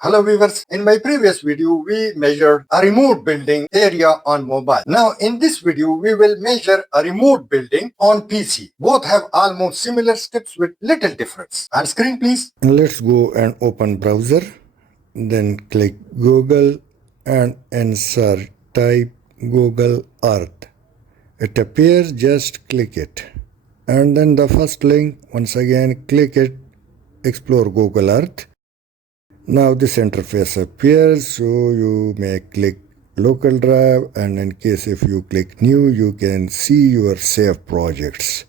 Hello viewers, in my previous video we measured a remote building area on mobile. Now in this video we will measure a remote building on PC. Both have almost similar steps with little difference. On screen please. Let's go and open browser, then click Google and insert type Google Earth. It appears, just click it. And then the first link, once again click it, explore Google Earth. Now this interface appears, so you may click local drive, and in case if you click new, you can see your saved projects.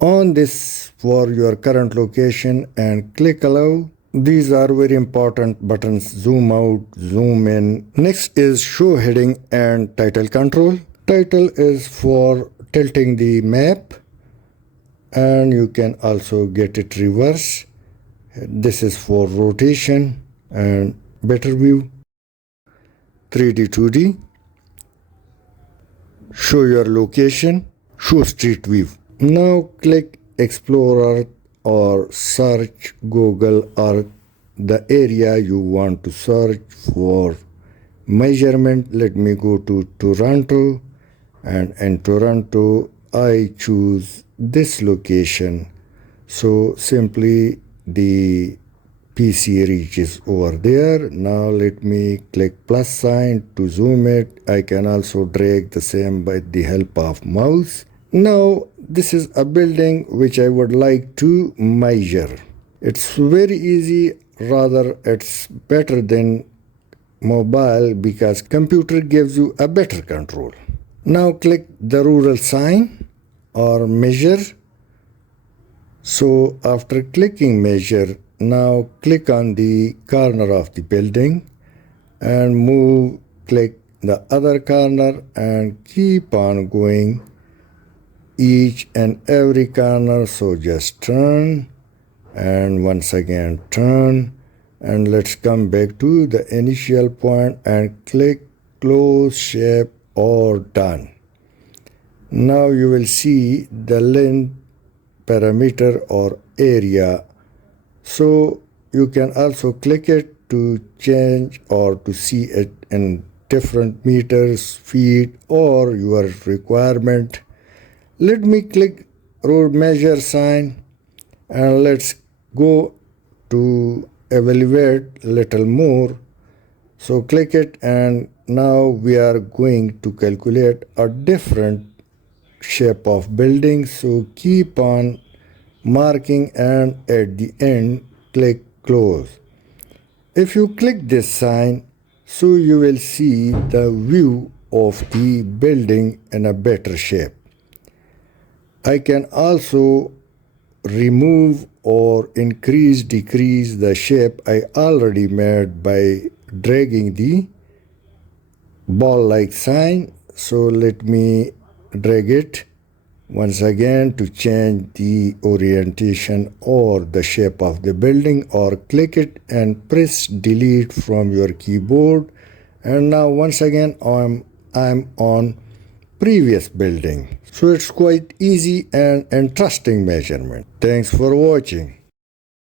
On this for your current location and click allow. These are very important buttons: zoom out, zoom in. Next is show heading and title control. Title is for tilting the map, and you can also get it reverse. This is for rotation and better view. 3D, 2D. Show your location, show street view. Now click Explore Earth or search Google Earth, the area you want to search for measurement. Let me go to Toronto, and in Toronto I choose this location. So simply the PC reaches over there. Now let me click plus sign to zoom it. I can also drag the same by the help of mouse. Now this is a building which I would like to measure. It's very easy, rather it's better than mobile because computer gives you a better control. Now click the rural sign or measure. So after clicking measure, now click on the corner of the building and move, click the other corner and keep on going each and every corner. So just turn and once again turn, and let's come back to the initial point and click close shape or done. Now you will see the length parameter or area. So you can also click it to change or to see it in different meters, feet, or your requirement. Let me click road measure sign and let's go to evaluate little more. So click it, and now we are going to calculate a different shape of building. So keep on marking and at the end click close. If you click this sign, so you will see the view of the building in a better shape. I can also remove or decrease the shape I already made by dragging the ball-like sign. So let me drag it once again to change the orientation or the shape of the building, or click it and press delete from your keyboard. And now once again I'm on previous building. So it's quite easy and interesting measurement. Thanks for watching.